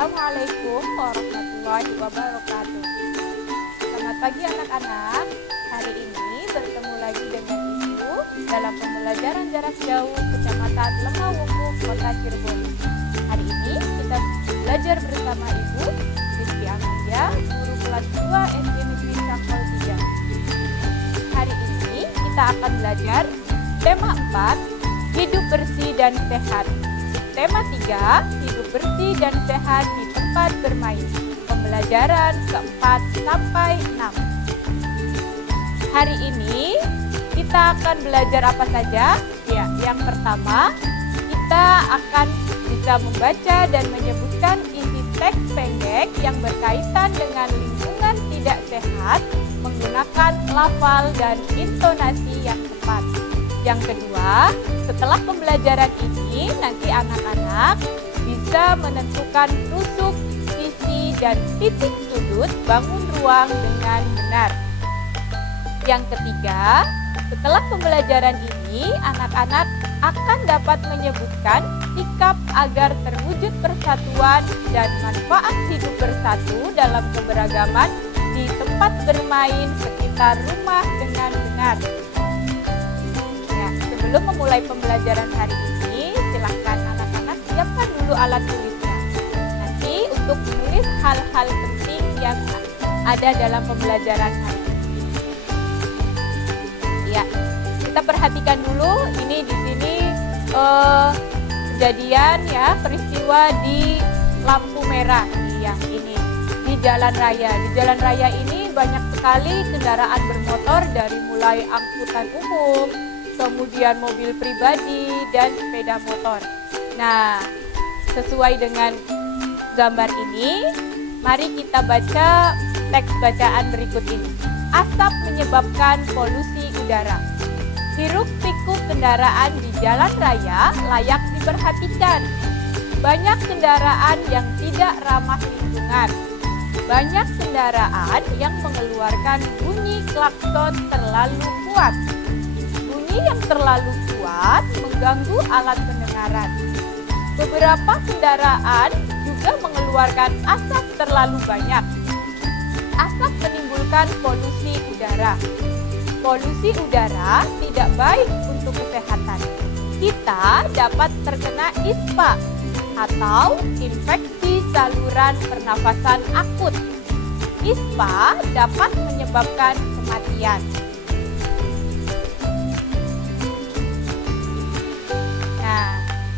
Assalamualaikum warahmatullahi wabarakatuh. Selamat pagi anak-anak. Hari ini bertemu lagi dengan Ibu dalam pembelajaran jarak jauh Kecamatan Lemawungu, Kota Cirebon. Hari ini kita belajar bersama Ibu Rizky Amalia, guru kelas 2 SD Negeri Cakol 3. Hari ini kita akan belajar tema 4, hidup bersih dan sehat. Tema 3, hidup bersih dan sehat di tempat bermain. Pembelajaran keempat sampai 6. Hari ini kita akan belajar apa saja? Ya, yang pertama kita akan bisa membaca dan menyebutkan isi teks pendek yang berkaitan dengan lingkungan tidak sehat menggunakan lafal dan intonasi yang tepat. Yang kedua, setelah pembelajaran ini nanti anak-anak bisa menentukan rusuk, sisi, dan titik sudut bangun ruang dengan benar. Yang ketiga, setelah pembelajaran ini anak-anak akan dapat menyebutkan sikap agar terwujud persatuan dan manfaat hidup bersatu dalam keberagaman di tempat bermain sekitar rumah dengan benar. Sebelum memulai pembelajaran hari ini, silahkan anak-anak siapkan dulu alat tulisnya. Nanti untuk menulis hal-hal penting yang ada dalam pembelajaran hari ini. Ya, kita perhatikan dulu. Ini di sini kejadian ya, peristiwa di lampu merah yang ini di jalan raya. Di jalan raya ini banyak sekali kendaraan bermotor dari mulai angkutan umum, kemudian mobil pribadi dan sepeda motor. Nah, sesuai dengan gambar ini, mari kita baca teks bacaan berikut ini. Asap menyebabkan polusi udara. Hiruk-pikuk kendaraan di jalan raya layak diperhatikan. Banyak kendaraan yang tidak ramah lingkungan. Banyak kendaraan yang mengeluarkan bunyi klakson terlalu kuat. Yang terlalu kuat mengganggu alat pendengaran. Beberapa kendaraan juga mengeluarkan asap terlalu banyak. Asap menimbulkan polusi udara. Polusi udara tidak baik untuk kesehatan. Kita dapat terkena ISPA atau infeksi saluran pernafasan akut. ISPA dapat menyebabkan kematian.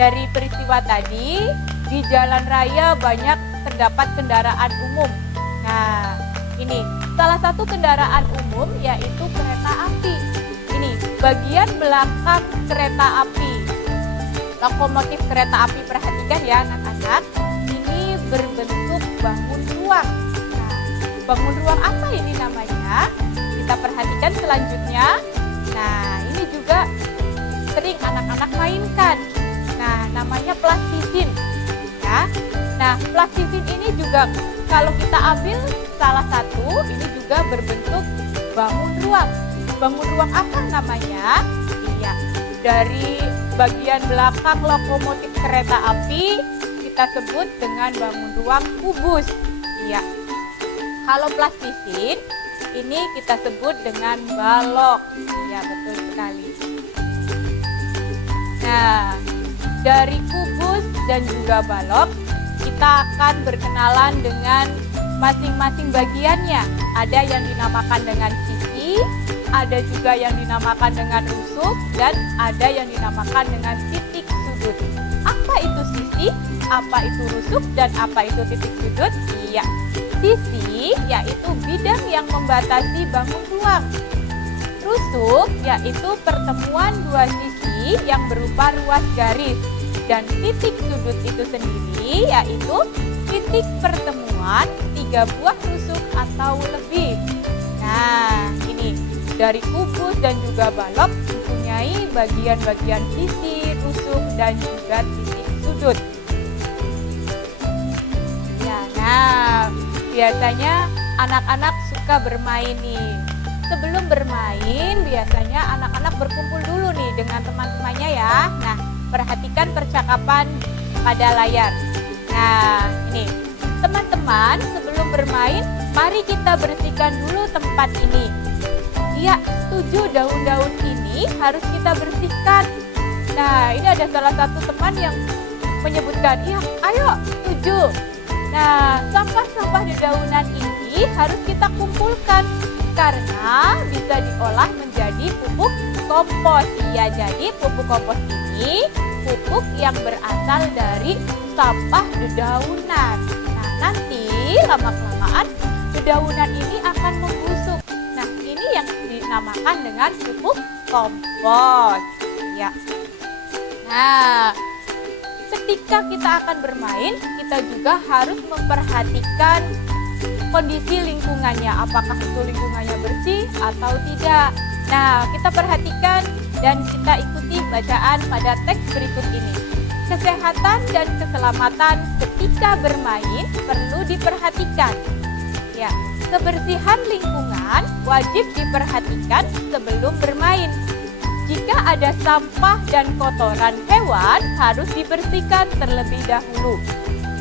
Dari peristiwa tadi, di jalan raya banyak terdapat kendaraan umum. Nah, ini salah satu kendaraan umum yaitu kereta api. Ini bagian belakang kereta api. Lokomotif kereta api, perhatikan ya anak-anak. Ini berbentuk bangun ruang. Nah, bangun ruang apa ini namanya? Kita perhatikan selanjutnya. Nah, ini juga sering anak-anak mainkan. Nah, namanya plastisin. Ya. Nah, plastisin ini juga kalau kita ambil salah satu, ini juga berbentuk bangun ruang. Bangun ruang apa namanya? Iya, dari bagian belakang lokomotif kereta api kita sebut dengan bangun ruang kubus. Iya. Kalau plastisin ini kita sebut dengan balok. Iya, betul sekali. Nah, dari kubus dan juga balok, kita akan berkenalan dengan masing-masing bagiannya. Ada yang dinamakan dengan sisi, ada juga yang dinamakan dengan rusuk, dan ada yang dinamakan dengan titik sudut. Apa itu sisi, apa itu rusuk, dan apa itu titik sudut? Iya, sisi yaitu bidang yang membatasi bangun ruang. Rusuk yaitu pertemuan dua sisi yang berupa ruas garis, dan titik sudut itu sendiri yaitu titik pertemuan tiga buah rusuk atau lebih. Nah, ini dari kubus dan juga balok mempunyai bagian-bagian sisi, rusuk, dan juga titik sudut. Ya, nah biasanya anak-anak suka bermain nih. Sebelum bermain, biasanya anak-anak berkumpul dulu nih dengan teman-temannya ya. Nah, perhatikan percakapan pada layar. Nah, ini bermain, mari kita bersihkan dulu tempat ini. Iya, setuju, daun-daun ini harus kita bersihkan. Nah, ini ada salah satu teman yang menyebutkan, iya, ayo, setuju. Nah, sampah-sampah dedaunan ini harus kita kumpulkan karena bisa diolah menjadi pupuk kompos. Iya, jadi pupuk kompos ini pupuk yang berasal dari sampah dedaunan. Nah, nanti lama-kelamaan dedaunan ini akan membusuk. Nah, ini yang dinamakan dengan pupuk kompos. Ya. Nah, ketika kita akan bermain, kita juga harus memperhatikan kondisi lingkungannya. Apakah itu lingkungannya bersih atau tidak. Nah, kita perhatikan dan kita ikuti bacaan pada teks berikut ini. Kesehatan dan keselamatan ketika bermain perlu diperhatikan. Ya, kebersihan lingkungan wajib diperhatikan sebelum bermain. Jika ada sampah dan kotoran hewan harus dibersihkan terlebih dahulu.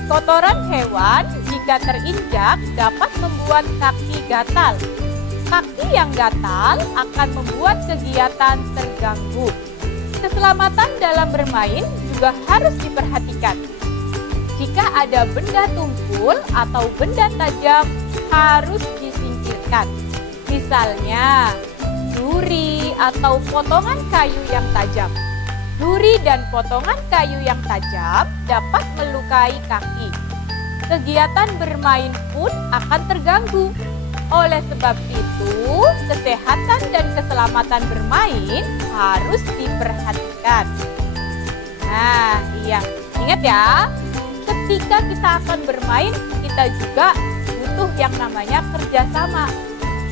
Kotoran hewan jika terinjak dapat membuat kaki gatal. Kaki yang gatal akan membuat kegiatan terganggu. Keselamatan dalam bermain juga harus diperhatikan. Jika ada benda tumpul atau benda tajam harus disingkirkan. Misalnya, duri atau potongan kayu yang tajam. Duri dan potongan kayu yang tajam dapat melukai kaki. Kegiatan bermain pun akan terganggu. Oleh sebab itu, kesehatan dan keselamatan bermain harus diperhatikan. Nah, iya. Ingat ya, ketika kita akan bermain, kita juga butuh yang namanya kerjasama.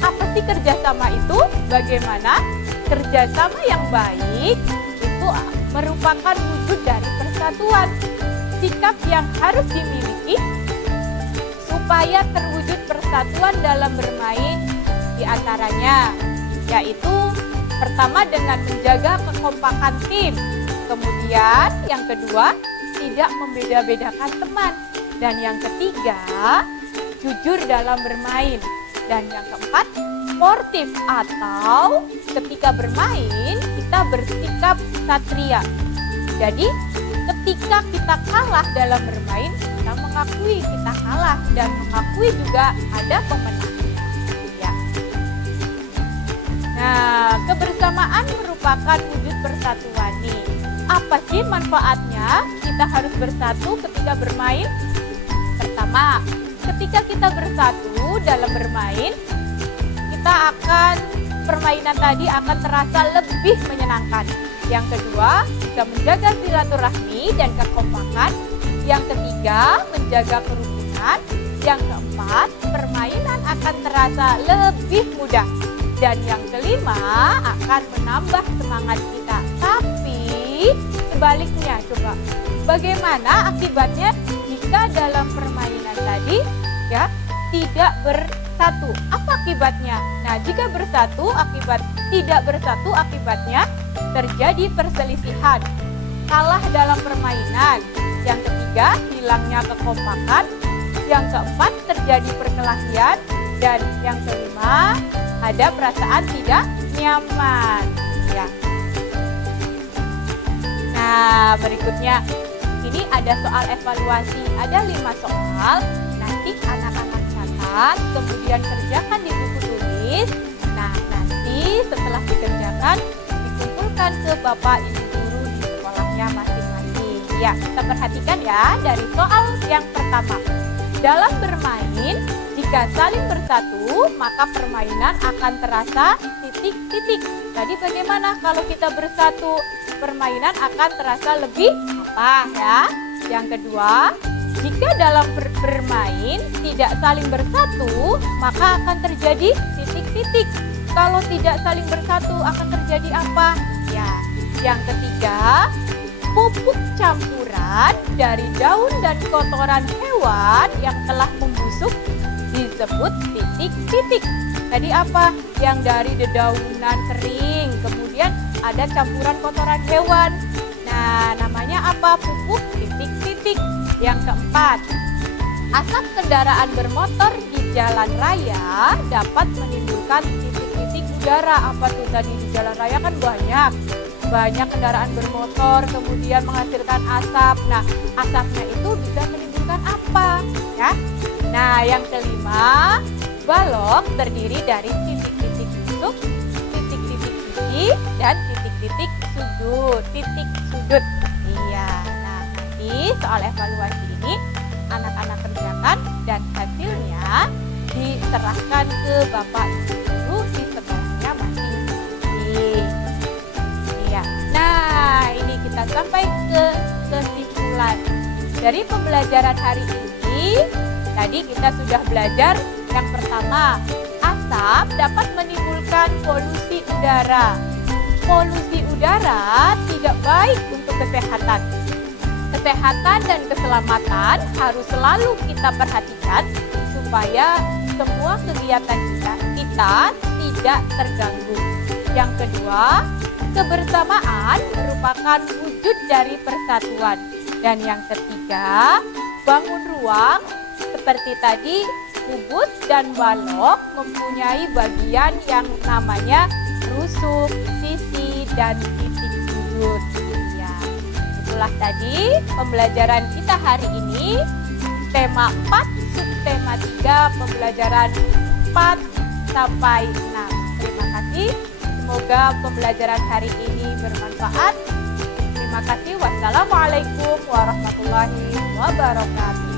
Apa sih kerjasama itu? Bagaimana? Kerjasama yang baik itu merupakan wujud dari persatuan. Sikap yang harus dimiliki supaya terwujud persatuan dalam bermain diantaranya, yaitu pertama dengan menjaga kekompakan tim. Kemudian yang kedua, tidak membeda-bedakan teman. Dan yang ketiga, jujur dalam bermain. Dan yang keempat, sportif atau ketika bermain kita bersikap satria. Jadi ketika kita kalah dalam bermain, kita mengakui kita kalah dan mengakui juga ada pemenangnya. Ya. Nah, kebersamaan merupakan wujud persatuan nih. Apa sih manfaatnya kita harus bersatu ketika bermain? Pertama, ketika kita bersatu dalam bermain, permainan tadi akan terasa lebih menyenangkan. Yang kedua, bisa menjaga silaturahmi dan kekompakan. Yang ketiga, menjaga kerukunan. Yang keempat, permainan akan terasa lebih mudah. Dan yang kelima, akan menambah semangat kita. Tapi sebaliknya, coba bagaimana akibatnya jika dalam permainan tadi ya tidak bersatu? Apa akibatnya? Nah, jika tidak bersatu akibatnya terjadi perselisihan, kalah dalam permainan. Yang ketiga, hilangnya kekompakan. Yang keempat, terjadi perkelahian. Dan yang kelima, ada perasaan tidak nyaman. Ya. Nah, berikutnya ini ada soal evaluasi. Ada 5 soal. Nanti anak-anak catat, kemudian kerjakan di buku tulis. Nah, nanti setelah dikerjakan, dikumpulkan ke Bapak Ibu guru di sekolahnya masing-masing. Ya, kita perhatikan ya dari soal yang pertama. Dalam bermain, jika saling bersatu, maka permainan akan terasa titik-titik. Tadi bagaimana kalau kita bersatu? Permainan akan terasa lebih apa ya? Yang kedua, jika dalam bermain tidak saling bersatu, maka akan terjadi titik-titik. Kalau tidak saling bersatu akan terjadi apa? Ya, yang ketiga, pupuk campuran dari daun dan kotoran hewan yang telah membusuk disebut titik-titik. Tadi apa? Yang dari dedaunan kering, kemudian ada campuran kotoran hewan. Nah, namanya apa? Pupuk titik-titik. Yang keempat, asap kendaraan bermotor di jalan raya dapat menimbulkan titik-titik udara. Apa tuh tadi? Di jalan raya kan banyak kendaraan bermotor, kemudian menghasilkan asap. Nah, asapnya itu bisa menimbulkan apa? Ya. Nah, yang kelima, balok terdiri dari titik-titik tusuk, titik-titik sisi, dan titik-titik sudut. Titik sudut. Iya. Nah, nanti soal evaluasi ini anak-anak kerjakan dan hasilnya diserahkan ke Bapak Ibu di sekolahnya masing-masing. Iya. Nah, ini kita sampai ke kesimpulan. Dari pembelajaran hari ini, tadi kita sudah belajar yang pertama, asap dapat menimbulkan polusi udara. Polusi udara tidak baik untuk kesehatan. Kesehatan dan keselamatan harus selalu kita perhatikan supaya semua kegiatan kita tidak terganggu. Yang kedua, kebersamaan merupakan wujud dari persatuan. Dan yang ketiga, bangun ruang seperti tadi, kubus dan balok mempunyai bagian yang namanya rusuk, sisi, dan titik sudut. Ya, itulah tadi pembelajaran kita hari ini. Tema 4, subtema 3, pembelajaran 4 sampai 6. Terima kasih. Semoga pembelajaran hari ini bermanfaat. Terima kasih. Wassalamualaikum warahmatullahi wabarakatuh.